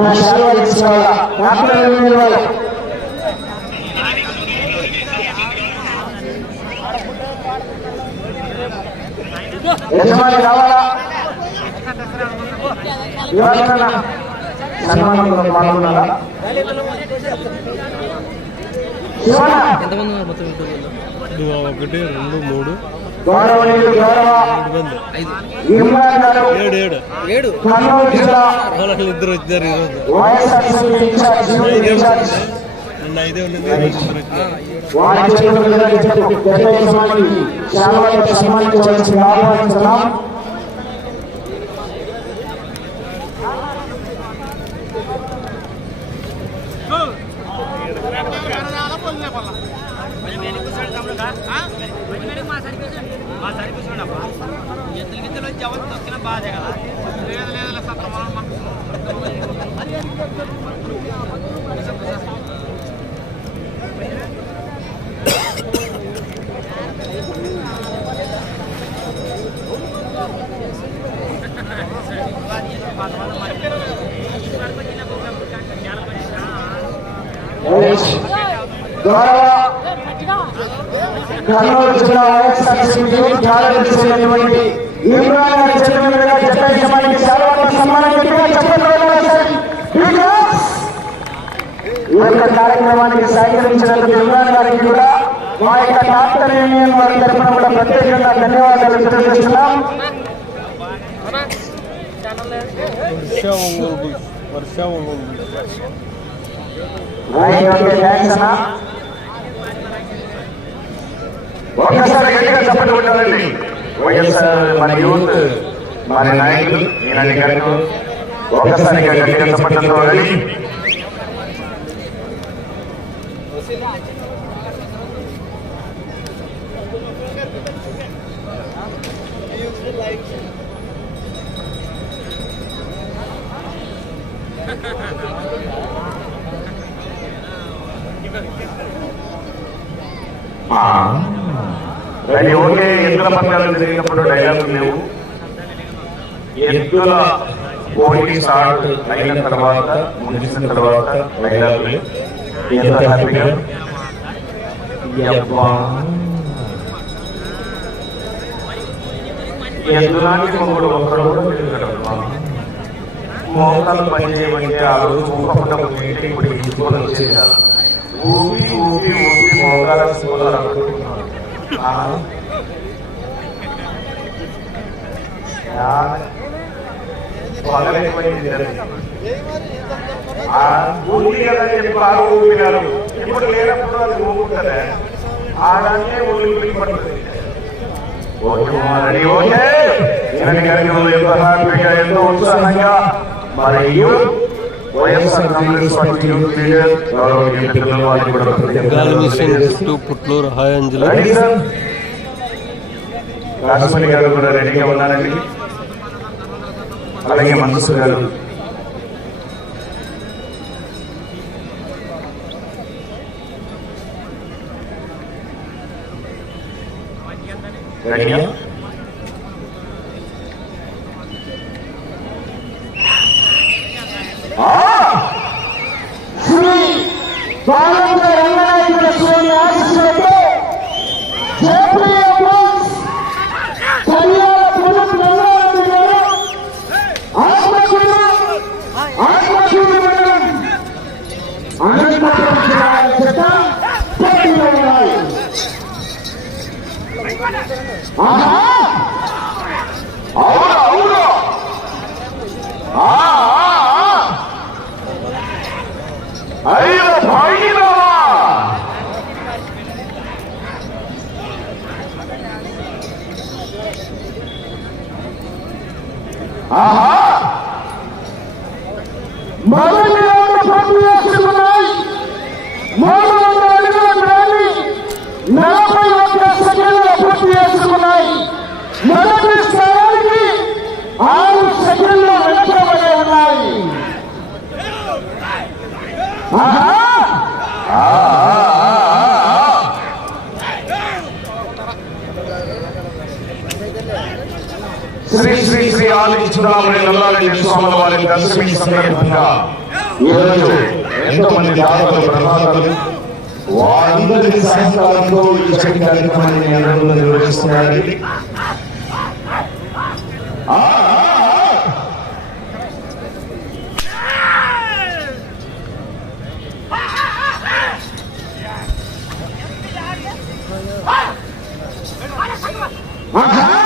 మన శాలువా నిలవాలి యజమాని రావాలా ఇవాళ సన్మానంలో పాల్గొనాలా ఒకటి రెండు మూడు. గౌరవనీయులు గౌరవ మంది ఇమ్రాన్ గారు కర్నూలు జిల్లా ఇద్దరు వచ్చారు ఇన్ఛార్జ్ యూనిట్ ఇన్ఛార్జ్ నిన్న ఐదే ఉన్నది ఈరోజు ఇద్దరు వచ్చారు వారి చేతుల మీదుగా చెప్పు పెద్ద యజమాని శాలువాతో సన్మానించవలసింది ఆహ్వానిస్తున్నాం గౌరవ కర్నూలు జిల్లా వైఎస్ఆర్సీపీ యూత్ కార్యదర్శి ఈ యొక్క కార్యక్రమానికి సహకరించినందుకు ఇమ్రాన్ గారికి కూడా మా యొక్క డాక్టర్ యూనియన్ వారి తరఫున కూడా ప్రత్యేకంగా ధన్యవాదాలు తెలియజేస్తున్నాం. ఒక్కసారి గట్టిగా చెప్పండి ఉండాలండి. వైఎస్ఆర్ మన యూత్ మన నాయకులు ఈనాటి గారు ఒక్కసారి గట్టిగా చెప్పండి ఉండాలి అది ఓకే ఎద్దుల పందాలు జరిగినప్పుడు డైలాగ్ లేవు. ఎద్దుల పోటీ స్టార్ట్ అయిన తర్వాత ముగిసిన తర్వాత డైలాగులు ఎంత హ్యాపీగా ఎందులాంటి మొగుడు ఒకరు కూడా తిరగడమ్మా. మోకాలు పనిచేయమంటే ఆ రోజు ఊపకుండా పోయింటే ఇప్పుడు ఇంటికి వచ్చేది ఊపి ఊపి ఊపి మోకాల అనుకుంటున్నాను ఆ. యా. ఆ చెప్పి ఊపినారు ఇప్పుడు లేనప్పుడు అది ఊపుతుందే ఆడాకే ఊరికి పడుతుంది ఓకే ఓకే ఇలాంటి ఎంతో ఎంతో ఉత్సాహంగా మరియు YSR Congress party youth leader వారికి కూడా పుట్లూరు హాయ్ అంజలి. రాజమణి గారు కూడా రెడీగా ఉన్నారండి. అలాగే మనసు గారు. రెడీగా Fire! ఆహా మొదటి రౌండ్ పూర్తి చేసుకున్నాయి మూడు వందల అడుగుల ర్యాలీ నలభై ఒక్క సెకండ్ల పూర్తి చేసుకున్నాయి మొదటి స్థానానికి ఆరు సెకండ్లు వెనుకబడి ఉన్నాయి ఆహా! ఆ, ఆ, ఆ, ఆ. శ్రీ శ్రీ శ్రీ ఆది నల్లాలి చింతామణి నల్లాలి స్వాముల వారి దర్శనం ఈ సందర్భంగా ఈరోజు ఎంతో మంది దాతలు ప్రమాదాలు వారందరి సహకారంతో ఈ చక్కటి కార్యక్రమాన్ని నేను నిర్వహిస్తున్నాను ముందు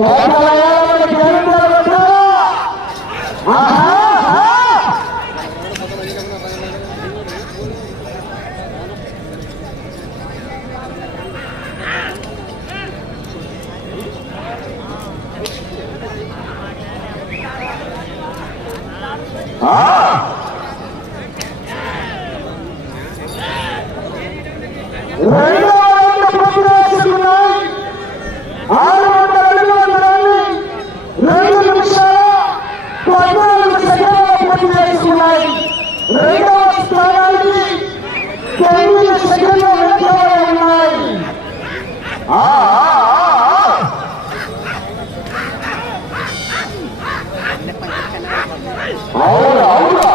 నిర్వహిస్తున్నారండి ఆ, ఆ, ఆ. రెండో రౌండ్ పూర్తి చేసుకున్నాయి ఆరు వందల అడుగుల దూరాన్ని రెండు నిమిషాల పద్నాలుగు సెకండ్ల పూర్తి చేసుకున్నాయి రెండవ స్థానానికి తొమ్మిది సెకండ్ల వెనుకబడి ఉన్నాయి ఆ, ఆ, ఆ, ఆ. అవునా అవునా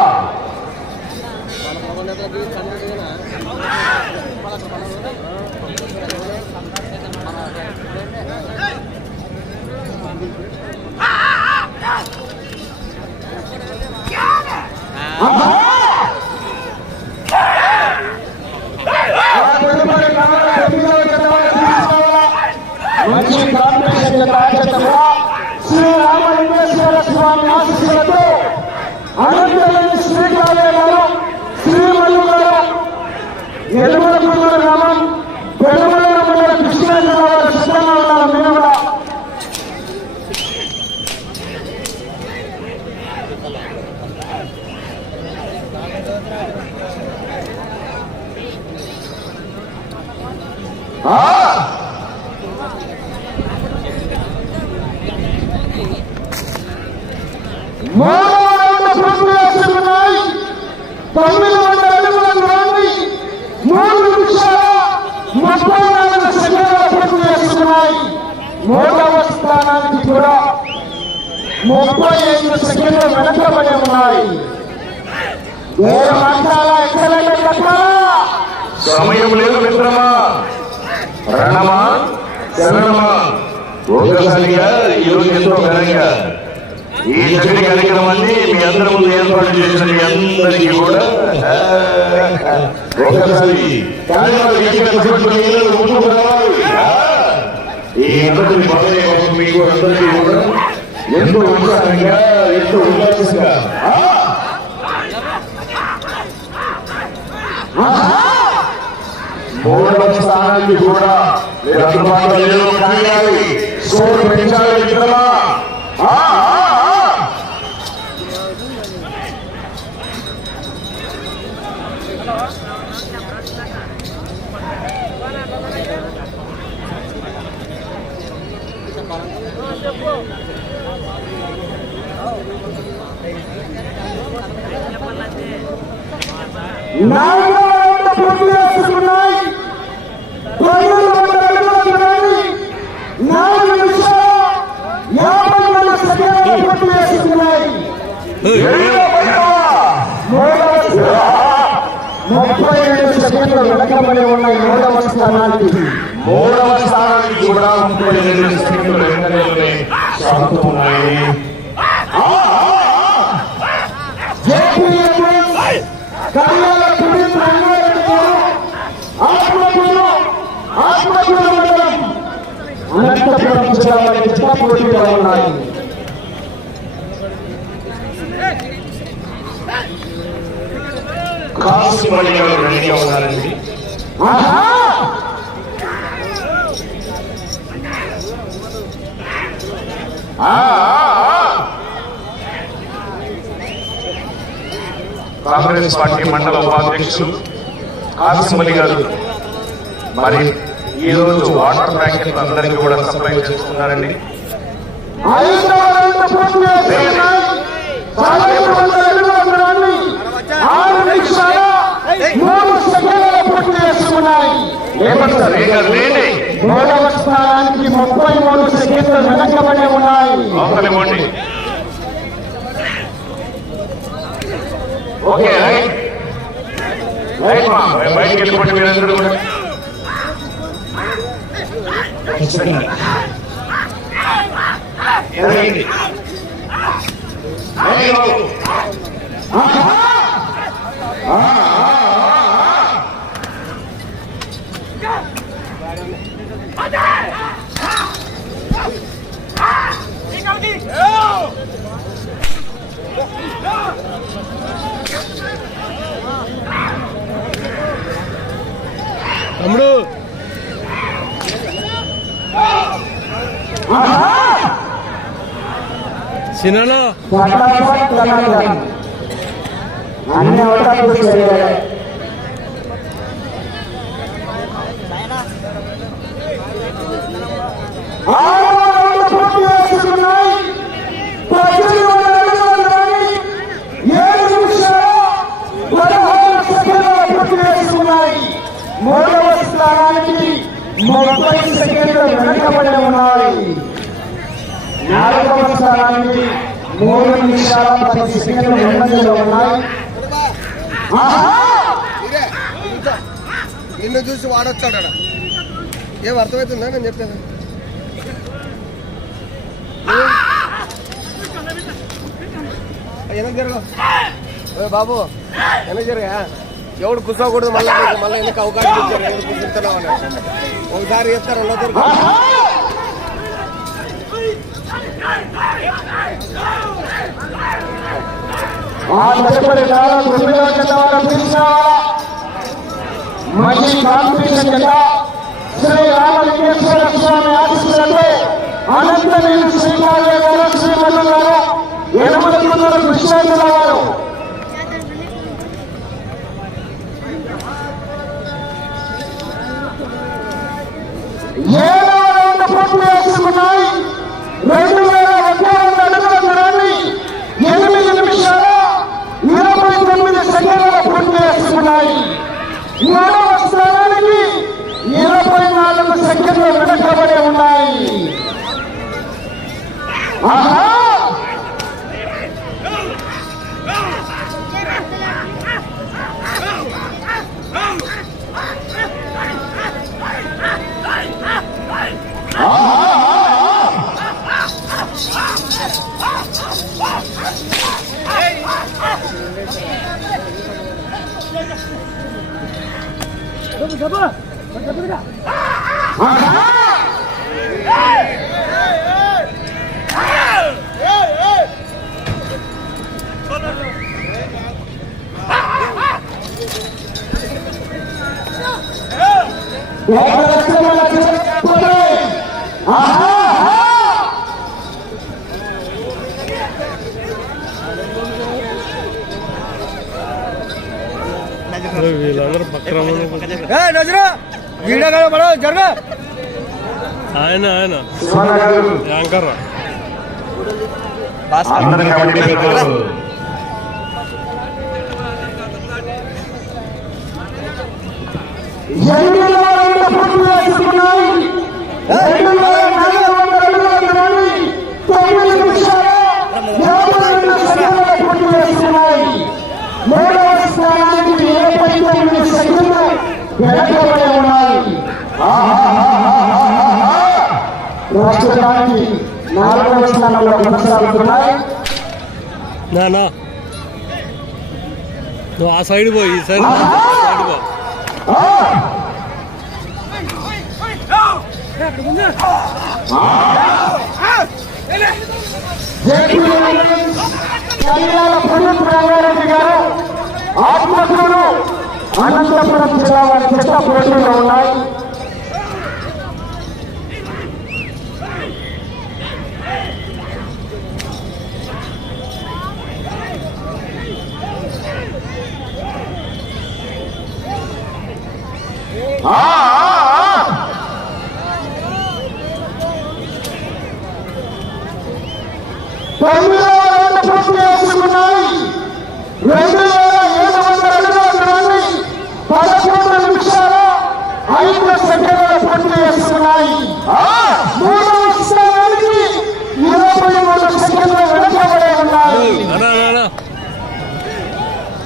తదుపరి కావాలి తొమ్మిదవ జత వారు తీసుకోవాలా? మంచి కాంపిటీషన్ యొక్క ఆచరణగా శ్రీ స్వామి ఆశీస్సులతో అనంతమైన శ్రీ కావ్య గారు శ్రీ మల్లు గారు నిర్మలపురం గ్రామం పెరుమల మండల కృష్ణా జిల్లా వారు సిద్ధంగా ఉన్నారు మీరు కూడా మూడవ రౌండ్ పూర్తి చేసుకున్నాయి తొమ్మిది వందల అడుగుల దూరాన్ని మూడు నిమిషాల ముప్పై నాలుగు సెకండ్ల పూర్తి చేసుకున్నాయి మూడవ స్థానానికి కూడా ముప్పై ఐదు సెకండ్లు వెనకబడి ఉన్నాయి. సమయం లేదు మిత్రమా. రణమా? శరణమా? ఒక్కసారిగా ఈరోజు ఎంతో ఘనంగా. ఈ చక్కటి కార్యక్రమాన్ని మీ అందరి ముందు ఏర్పాటు చేసిన మీ అందరికీ కూడా ఒకసారి ముందుకు రావాలి. ఈ అందరి పదవి కోసం మీకు అందరికీ కూడా ఎంతో ఉత్సాహంగా ఎంతో ఉల్లాసంగా. మూడవ స్థానానికి కూడా మీరు అందుబాటులో పెంచాలి మిత్రమా ముప్పై రెండు సెకండ్లు వెనకబడి ఉన్నాయి మూడవ స్థానానికి మూడవ స్థానానికి కూడా ముప్పై రెండు సెకండ్లు వెంటనే సాగుతున్నాయి ఆ, ఆ, ఆ. జేపీఎంఎస్ కళ్యాణ పునీత్ రంగారెడ్డి గారు ఆత్మకూరు ఆత్మకూరు మండలం అనంతపురం జిల్లా ఉన్నాయి గారు రెడీగా ఉన్నారండి ఆ, కాంగ్రెస్ పార్టీ మండల ఉపాధ్యక్షులు కాసిమలి గారు మరి ఈ రోజు వాటర్ ప్యాకెట్లు అందరికీ కూడా సప్లై చేస్తున్నారండి. ఐదవ మూడవ స్థానానికి ముప్పై మూడు సెకండ్లు వెనకబడి ఉన్నాయి ఓకే రైట్. రైట్ మా. వెళ్ళిపోండి మీరందరూ కూడా. ఎదగండి. తమ్ముడు చేసుకున్నాయి. మూడవ స్థానానికి ముప్పై సెకండ్లు వెనకబడి ఉన్నాయి నాలుగవ స్థానానికి మూడు నిమిషాల పది సెకండ్లు వెనుకలో ఉన్నాయి! నిన్ను చూసి వాడొచ్చాడు. ఏం అర్థమవుతుందా నేను చెప్పేది. వెనక్కి జరగ ఓ బాబు వెనక్కి జరగా ఎవడు కూర్చోకూడదు మళ్ళీ మళ్ళీ ఎందుకు అవకాశం ఇచ్చారు? ఎవరు కూర్చుంటున్నావు అని. ఒకసారి చెప్తారు? రెండో మంచి కాంపిటీషన్ జత శ్రీ రామలింగేశ్వర స్వామి ఆశీస్సులతో అనంతమైన శ్రీకార్య వీళ్ళందరూ పక్కన వీడియో కదా పడ జరగ ఆయన ఆయన యాంకర్ కమిటీ నాలుగవ స్థానంలో కొనసాగుతున్నాయి నువ్వు ఆ సైడ్ పోయి ఈ సైడ్ సైడ్ పో రంగారెడ్డి గారు ఆత్మకూరు అనంతపురం జిల్లా వారి చెత్త పోటీలో ఉన్నాయి.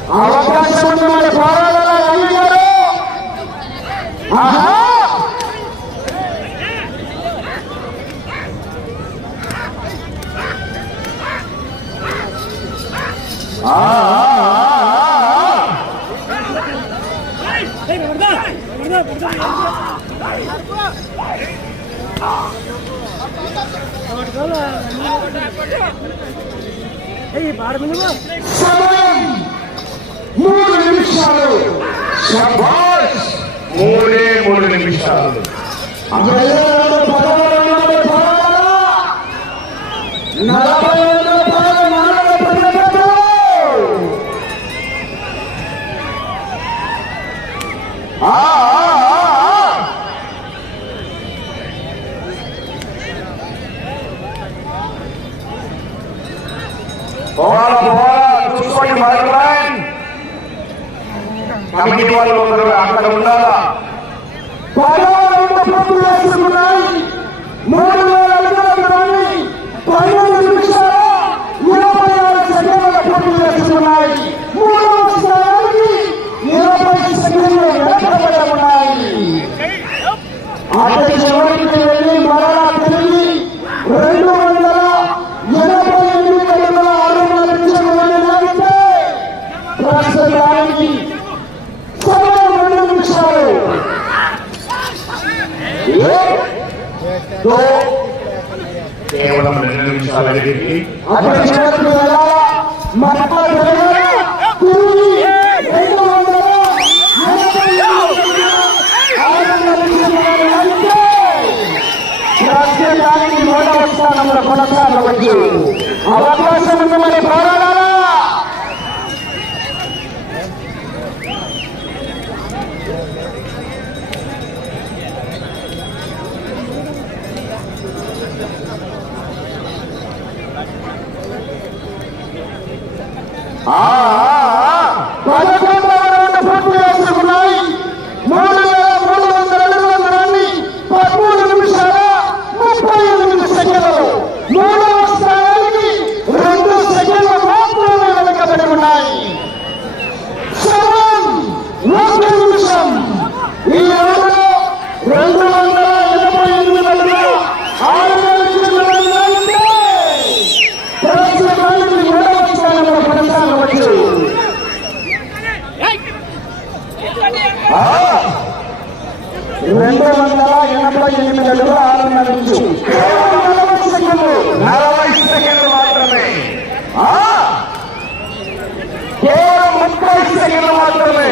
అవకాశం మిమ్మల్ని పోరాడాలని అంగీకారు ఈ మూడు నిమిషాలు. మూడే మూడు నిమిషాలు. అందులో రాజకీయానికి ఓడవస్తానన్న కొనసాగ వచ్చి అవకాశం ఉందని పోరాడాలా ఆ ఎనిమిదిలో ఆరు నుంచి నలభై సెకండ్లు మాత్రమే. కేవలం ముప్పై సెకండ్లు మాత్రమే.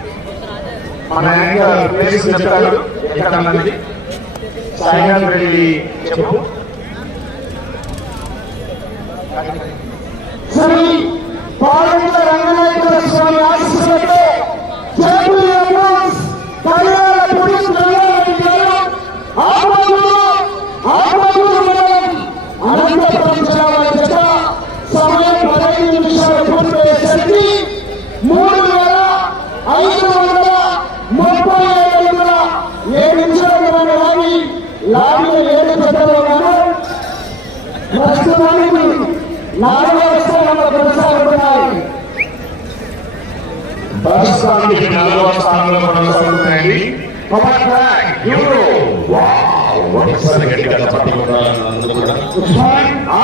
మన ప్లేస్ చెప్తాడు. ఎక్కడ సాయినాథ్ రెడ్డి చెప్పు. రంగనాయకుల స్వామి ఆశీస్సులతో స్థానంలో కొనసాగుతున్నాయండి ఎవరు ఒకసారి గట్టిగా చప్పట్లు కొట్టాలి ఆ